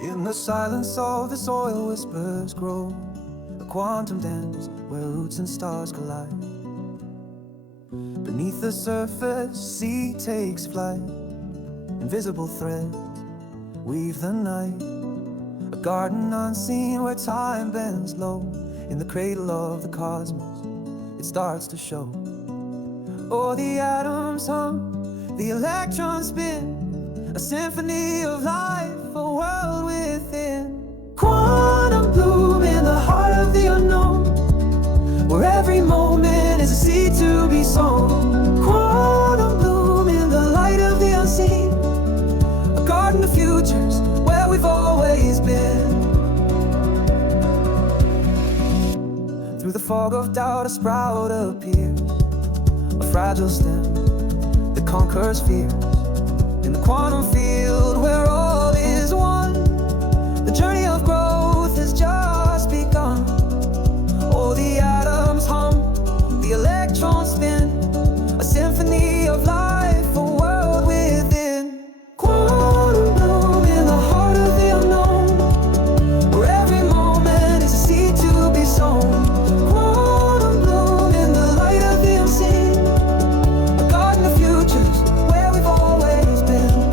In the silence of the soil, whispers grow, a quantum dance where roots and stars collide. Beneath the surface, sea takes flight. Invisible threads weave the night. A garden unseen where time bends low. In the cradle of the cosmos, it starts to show. Oh, the atoms hum, the electrons spin, a symphony of life, a world within. Quantum bloom in the heart of the unknown, where every moment is a seed to be sown. Quantum bloom in the light of the unseen, a garden of futures where we've always been. Through the fog of doubt a sprout appears, a fragile stem that conquers fear. In the quantum field where all is one, the journey of growth has just begun. Oh, the atoms hum, the electrons spin, a symphony of life, a world within. Quantum bloom in the heart of the unknown, where every moment is a seed to be sown. Quantum bloom in the light of the unseen, a garden of futures where we've always been.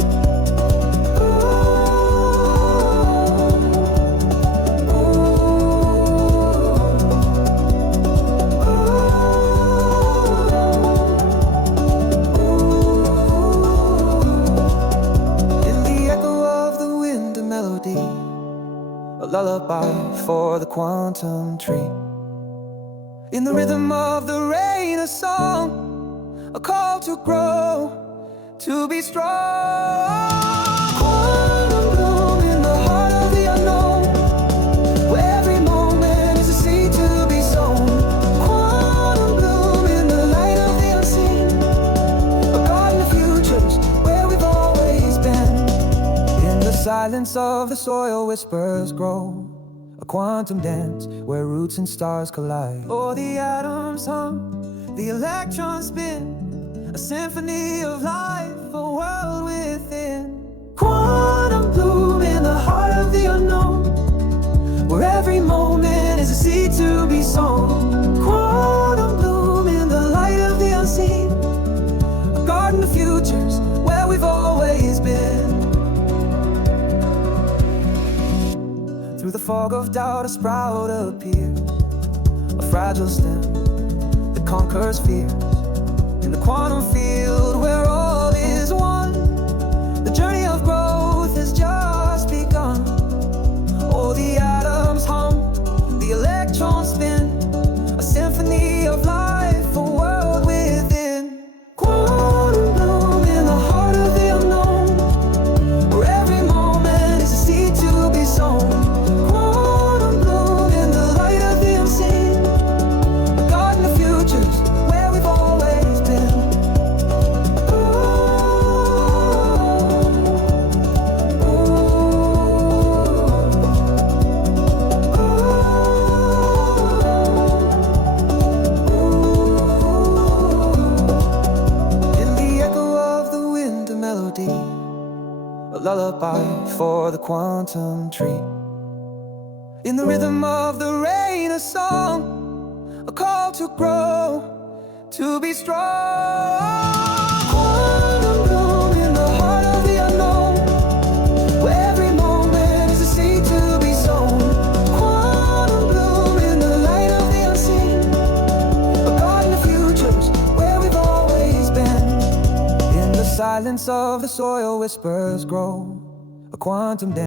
A lullaby for the quantum tree. In the rhythm of the rain, a song, a call to grow, to be strong. Quantum bloom in the heart of the unknown, where every moment is a seed to be sown. Quantum bloom in the light of the unseen, a garden of futures where we've always been. In the silence of the soil, whispers grow, a quantum dance where roots and stars collide. Oh, the atoms hum, the electrons spin, a symphony of life, a world within. Quantum bloom in the heart of the unknown, where every moment is a seed to be sown. Quantum bloom in the light of the unseen, a garden of futures where we've always been. Through the fog of doubt a sprout appears, a fragile stem that conquers fear. In the quantum field where all is one, the journey of growth has just begun. Oh, the atoms hum, the electrons spin, a symphony of life, a world within. Quantum bloom in the heart of the unknown, where every moment is a seed to be sown. A lullaby for the quantum tree. In the rhythm of the rain, a song, a call to grow, to be strong. Quantum bloom in the heart of the unknown, where every moment is a seed to be sown. Quantum bloom in the light of the unseen, a garden of futures where we've always been. In the silence of the soil, whispers grow, a quantum dance.